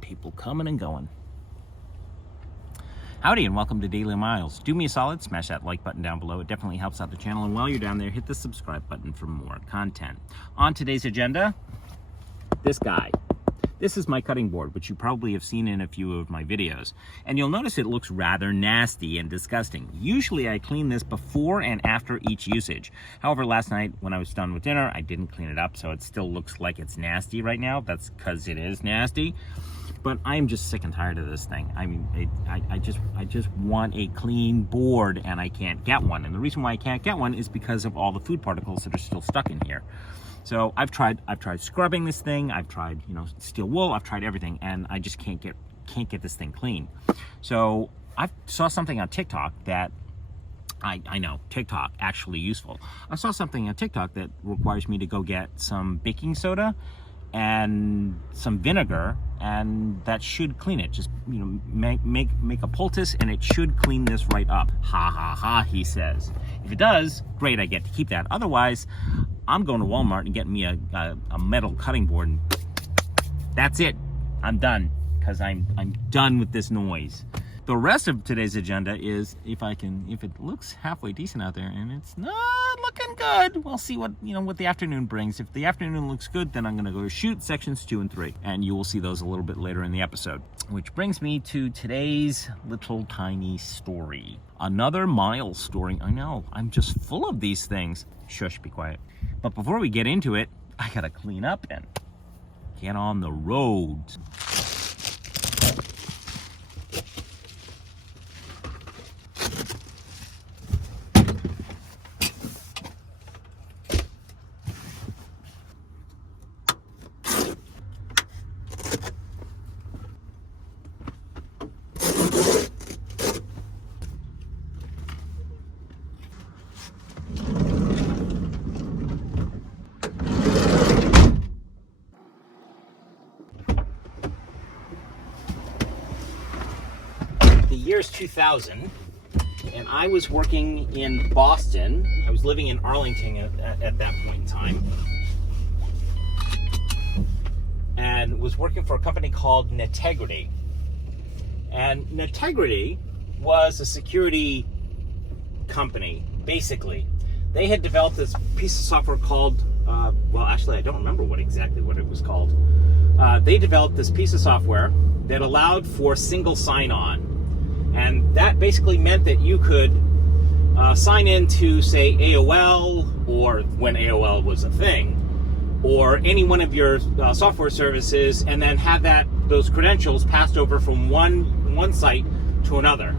People coming and going. Howdy and welcome to Daily Miles. Do me a solid, smash that like button down below. It definitely helps out the channel. And while you're down there, hit the subscribe button for more content. On today's agenda, this guy. This is my cutting board, which you probably have seen in a few of my videos. And you'll notice it looks rather nasty and disgusting. Usually I clean this before and after each usage. However, last night when I was done with dinner, I didn't clean it up, so it still looks like it's nasty right now. That's because it is nasty. But I'm just sick and tired of this thing. I mean, I just want a clean board, and I can't get one. And the reason why I can't get one is because of all the food particles that are still stuck in here. So I've tried scrubbing this thing. I've tried, steel wool. I've tried everything, and I just can't get this thing clean. So I saw something on TikTok that I know TikTok actually useful. I saw something on TikTok that requires me to go get some baking soda and some vinegar, and that should clean it. Just make a poultice and it should clean this right up. Ha ha ha, he says. If it does, great, I get to keep that. Otherwise, I'm going to Walmart and getting me a metal cutting board, and that's it. I'm done, because I'm done with this noise. The rest of today's agenda is, if it looks halfway decent out there, and it's not looking good, we'll see what the afternoon brings. If the afternoon looks good, then I'm going to go shoot sections 2 and 3, and you will see those a little bit later in the episode. Which brings me to today's little tiny story. Another Miles story. I know, I'm just full of these things. Shush, be quiet. But before we get into it, I gotta clean up and get on the road. The year's 2000, and I was working in Boston. I was living in Arlington at that point in time, and was working for a company called Netegrity. And Netegrity was a security company, basically. They had developed this piece of software called, well, actually, I don't remember what it was called. They developed this piece of software that allowed for single sign-on. And that basically meant that you could sign in to, say, AOL, or when AOL was a thing, or any one of your software services, and then have those credentials passed over from one site to another,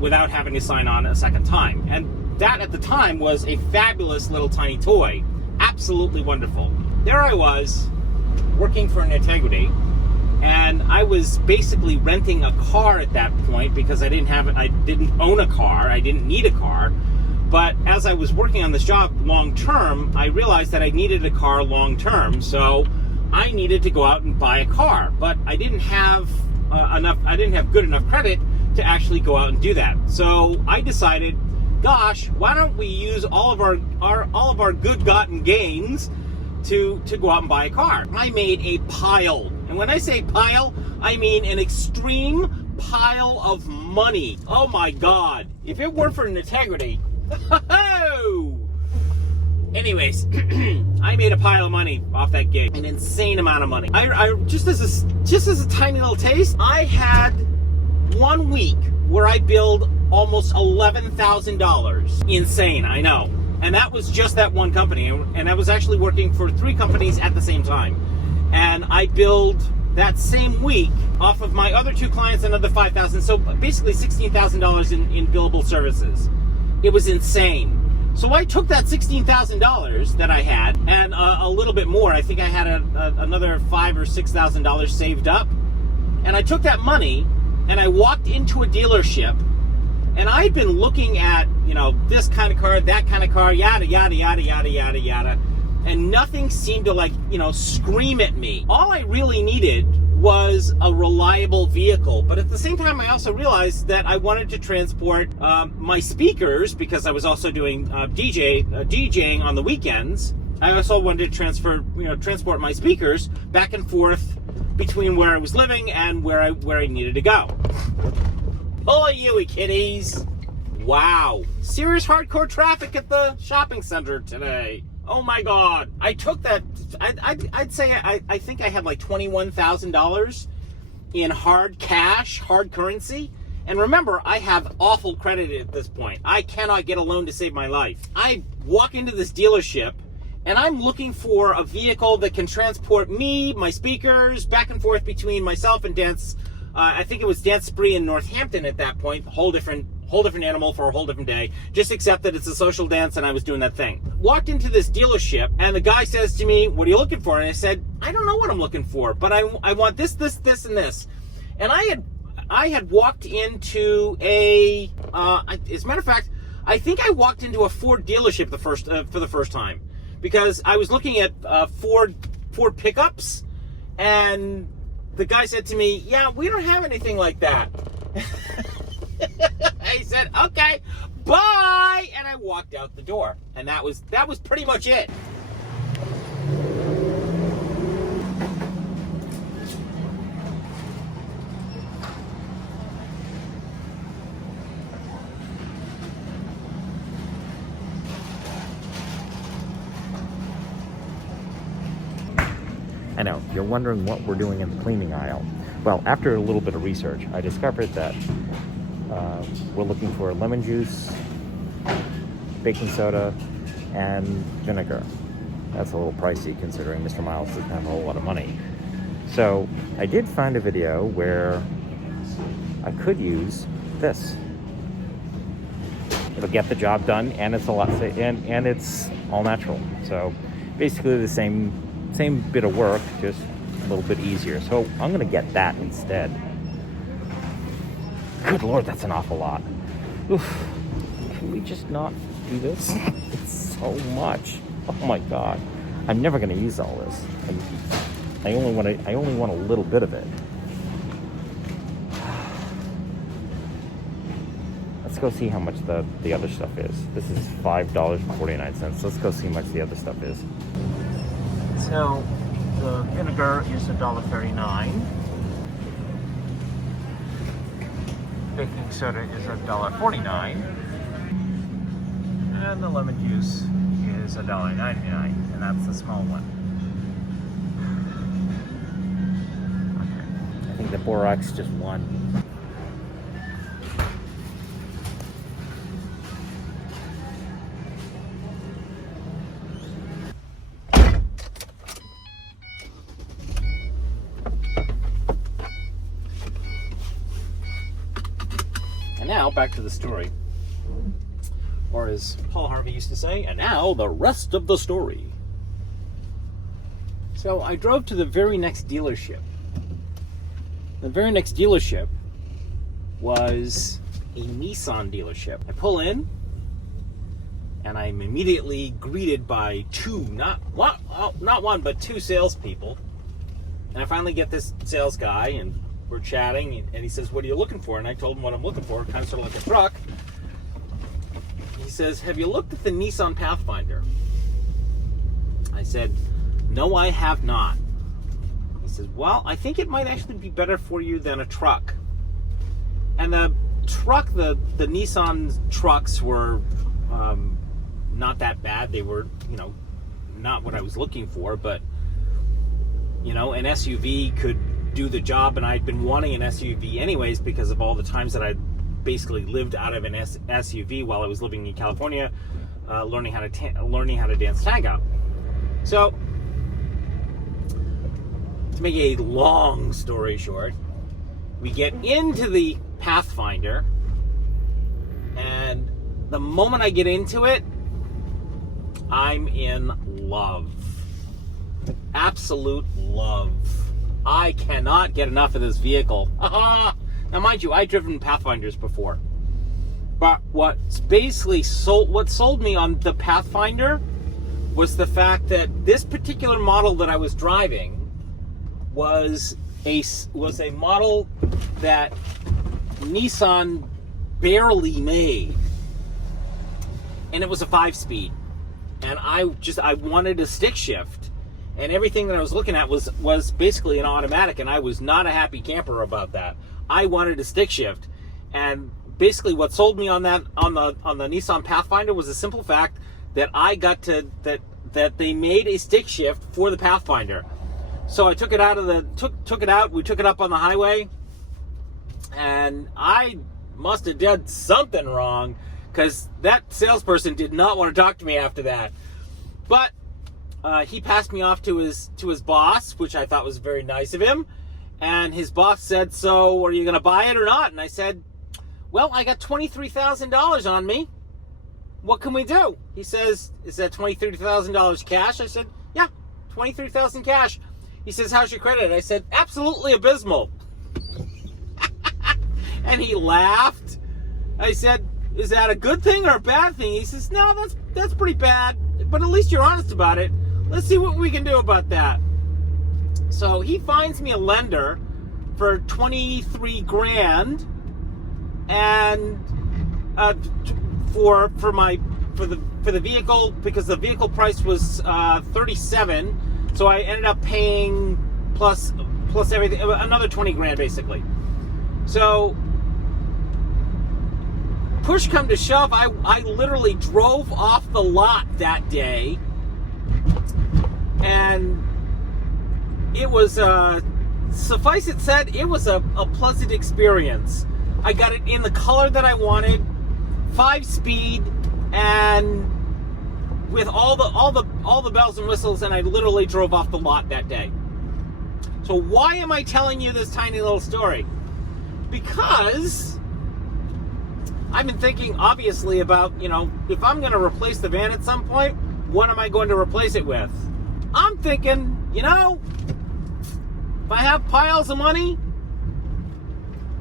without having to sign on a second time. And that, at the time, was a fabulous little tiny toy. Absolutely wonderful. There I was, working for Netegrity. And I was basically renting a car at that point, because I didn't own a car. I didn't need a car. But as I was working on this job long term, I realized that I needed a car long term. So I needed to go out and buy a car. But I didn't have good enough credit to actually go out and do that. So I decided, gosh, why don't we use all of our good-gotten gains to go out and buy a car? I made a pile. And when I say pile, I mean an extreme pile of money. Oh my God. If it weren't for Netegrity. Anyways, I made a pile of money off that gig. An insane amount of money. I just as a tiny little taste, I had 1 week where I billed almost $11,000. Insane, I know. And that was just that one company. And I was actually working for 3 companies at the same time. And I billed that same week off of my other 2 clients another $5,000. So basically $16,000 in billable services. It was insane. So I took that $16,000 that I had, and a little bit more. I think I had another $5,000 or $6,000 saved up. And I took that money and I walked into a dealership, and I'd been looking at, this kind of car, that kind of car, yada, yada, yada, yada, yada, yada. And nothing seemed to scream at me. All I really needed was a reliable vehicle. But at the same time, I also realized that I wanted to transport my speakers, because I was also doing DJing on the weekends. I also wanted to transport my speakers back and forth between where I was living and where I needed to go. Pull a Yui, kiddies. Wow. Serious hardcore traffic at the shopping center today. Oh my God. I took that, I'd say I think I had like $21,000 in hard cash, hard currency. And remember, I have awful credit at this point. I cannot get a loan to save my life. I walk into this dealership and I'm looking for a vehicle that can transport me, my speakers, back and forth between myself and Dance. I think it was Dance Spree in Northampton at that point. Whole different animal for a whole different day. Just accept that it's a social dance and I was doing that thing. Walked into this dealership and the guy says to me, "What are you looking for?" And I said, "I don't know what I'm looking for, but I want this, and this." And I had walked into a, as a matter of fact, I think I walked into a Ford dealership for the first time, because I was looking at Ford pickups, and the guy said to me, "Yeah, we don't have anything like that." I said, "Okay, bye," and I walked out the door, and that was pretty much it. I know, you're wondering what we're doing in the cleaning aisle. Well, after a little bit of research, I discovered that we're looking for lemon juice, baking soda, and vinegar. That's a little pricey considering Mr. Miles doesn't have a whole lot of money. So I did find a video where I could use this. It'll get the job done, and it's a lot and it's all natural. So basically the same bit of work, just a little bit easier. So I'm gonna get that instead. Good Lord, that's an awful lot. Oof. Can we just not do this? It's so much. Oh my God. I'm never gonna use all this. I only want a little bit of it. Let's go see how much the other stuff is. This is $5.49. Let's go see how much the other stuff is. So the vinegar is $1.39. Baking soda is $1.49. And the lemon juice is $1.99, and that's the small one. Okay. I think the borax just won. And now, back to the story. Or as Paul Harvey used to say, and now the rest of the story. So I drove to the very next dealership. The very next dealership was a Nissan dealership. I pull in, and I'm immediately greeted by not one, but two salespeople. And I finally get this sales guy, and we're chatting, and he says, "What are you looking for?" And I told him what I'm looking for, kind of sort of like a truck. He says, "Have you looked at the Nissan Pathfinder?" I said, "No, I have not." He says, "Well, I think it might actually be better for you than a truck." And the Nissan trucks were not that bad. They were, not what I was looking for, but, an SUV could do the job, and I'd been wanting an SUV anyways because of all the times that I'd basically lived out of an SUV while I was living in California, learning how to dance tango. So, to make a long story short, we get into the Pathfinder, and the moment I get into it, I'm in love. Absolute love. I cannot get enough of this vehicle. Now, mind you, I've driven Pathfinders before. But what sold me on the Pathfinder was the fact that this particular model that I was driving was a model that Nissan barely made. And it was a 5-speed. And I wanted a stick shift. and everything that I was looking at was basically an automatic, and I was not a happy camper about that. I wanted a stick shift, and basically what sold me on that on the Nissan Pathfinder was the simple fact that I got to that they made a stick shift for the Pathfinder. So I took it out of the took it out. We took it up on the highway, and I must have done something wrong, because that salesperson did not want to talk to me after that. But he passed me off to his boss, which I thought was very nice of him. And his boss said, "So, are you going to buy it or not?" And I said, "Well, I got $23,000 on me. What can we do?" He says, "Is that $23,000 cash?" I said, "Yeah, $23,000 cash." He says, "How's your credit?" I said, "Absolutely abysmal." And he laughed. I said, "Is that a good thing or a bad thing?" He says, "No, that's pretty bad, but at least you're honest about it. Let's see what we can do about that." So he finds me a lender for 23 grand, and for the vehicle, because the vehicle price was 37, so I ended up paying plus everything another 20 grand basically. So push come to shove, I literally drove off the lot that day, and it was, suffice it said, it was a pleasant experience. I got it in the color that I wanted, 5-speed, and with all the bells and whistles, and I literally drove off the lot that day. So why am I telling you this tiny little story? Because I've been thinking, obviously, about, if I'm going to replace the van at some point, what am I going to replace it with? I'm thinking, if I have piles of money,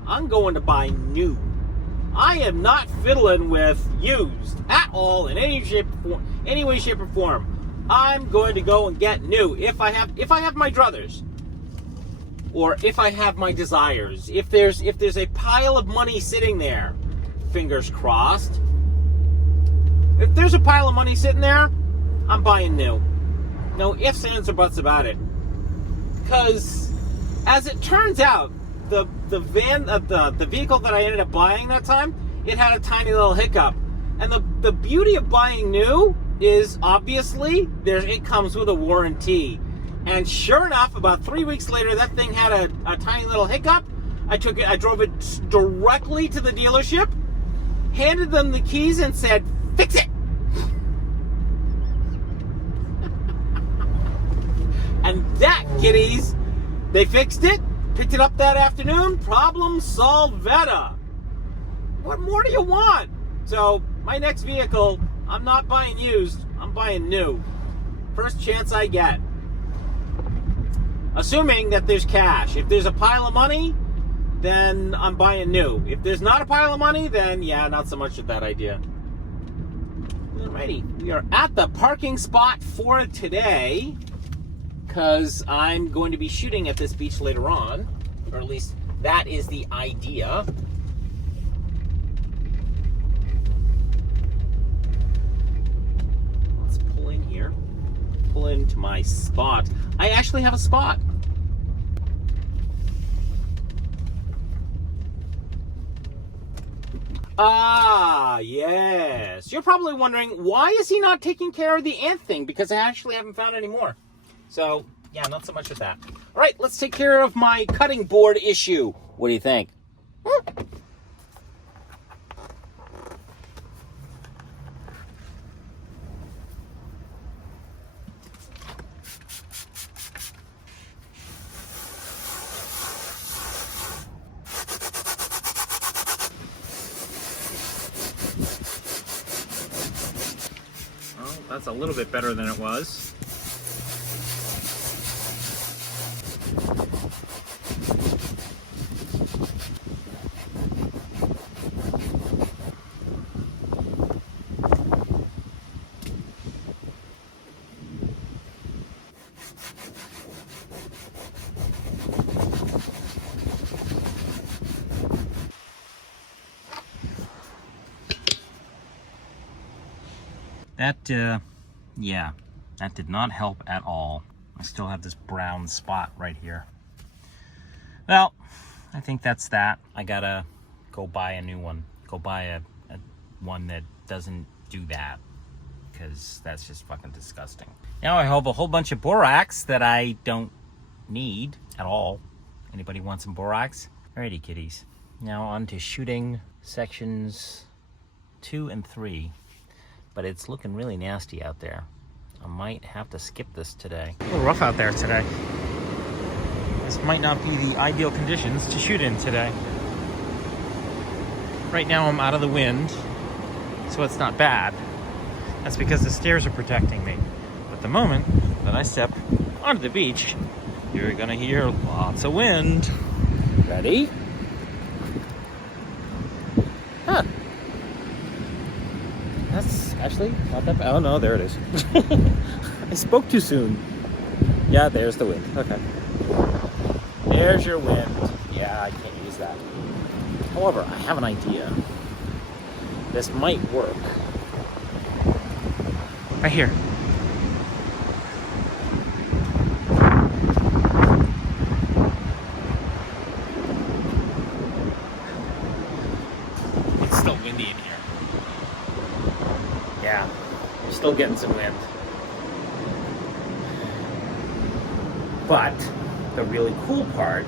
I'm going to buy new. I am not fiddling with used at all in any way, shape, or form. I'm going to go and get new if I have my druthers, or if I have my desires. If there's a pile of money sitting there, fingers crossed. If there's a pile of money sitting there, I'm buying new. No ifs, ands, or buts about it. Because as it turns out, the vehicle that I ended up buying that time, it had a tiny little hiccup. And the beauty of buying new is, obviously, it comes with a warranty. And sure enough, about 3 weeks later, that thing had a tiny little hiccup. I drove it directly to the dealership, handed them the keys, and said, "Fix it." And that, kiddies, they fixed it, picked it up that afternoon, problem solved-etta. What more do you want? So, my next vehicle, I'm not buying used, I'm buying new. First chance I get. Assuming that there's cash. If there's a pile of money, then I'm buying new. If there's not a pile of money, then yeah, not so much of that idea. Alrighty, we are at the parking spot for today, because I'm going to be shooting at this beach later on, or at least that is the idea. Let's pull in here, pull into my spot. I actually have a spot. Ah, yes. You're probably wondering, why is he not taking care of the ant thing? Because I actually haven't found any more. So, yeah, not so much of that. All right, let's take care of my cutting board issue. What do you think? Well, that's a little bit better than it was. That, yeah, that did not help at all. I still have this brown spot right here. Well, I think that's that. I gotta go buy a new one. Go buy a one that doesn't do that, because that's just fucking disgusting. Now I have a whole bunch of borax that I don't need at all. Anybody want some borax? Alrighty, kitties. Now on to shooting sections 2 and 3. But it's looking really nasty out there. I might have to skip this today. A little rough out there today. This might not be the ideal conditions to shoot in today. Right now I'm out of the wind, so it's not bad. That's because the stairs are protecting me. But the moment that I step onto the beach, you're gonna hear lots of wind. Ready? Huh. That's actually not that bad. Oh no, there it is. I spoke too soon. Yeah, there's the wind. Okay. There's your wind. Yeah, I can't use that. However, I have an idea. This might work. Right here. It's still windy in here. Yeah, we're still getting some wind. But the really cool part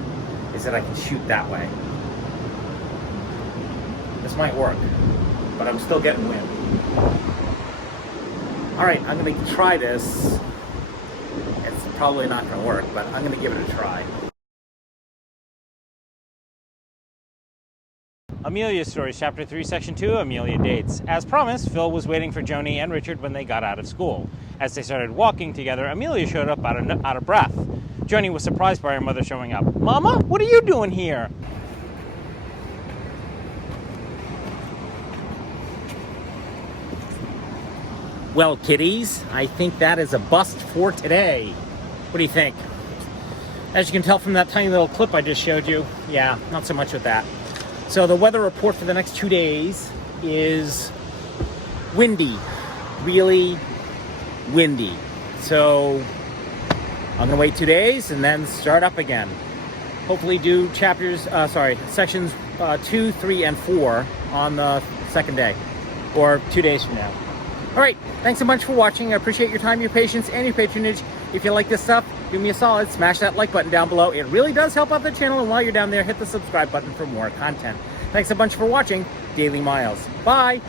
is that I can shoot that way. This might work, but I'm still getting wind. All right, I'm gonna try this. It's probably not gonna work, but I'm gonna give it a try. Amelia Stories, Chapter 3, Section 2, Amelia Dates. As promised, Phil was waiting for Joni and Richard when they got out of school. As they started walking together, Amelia showed up out of breath. Joni was surprised by her mother showing up. Mama, what are you doing here? Well, kiddies, I think that is a bust for today. What do you think? As you can tell from that tiny little clip I just showed you, yeah, not so much with that. So the weather report for the next 2 days is windy, really windy. So I'm gonna wait 2 days and then start up again. Hopefully do sections 2, 3, and 4 on the second day, or 2 days from now. All right, thanks so much for watching. I appreciate your time, your patience, and your patronage. If you like this stuff, do me a solid, smash that like button down below. It really does help out the channel, and while you're down there, hit the subscribe button for more content. Thanks a bunch for watching. Daily Miles. Bye.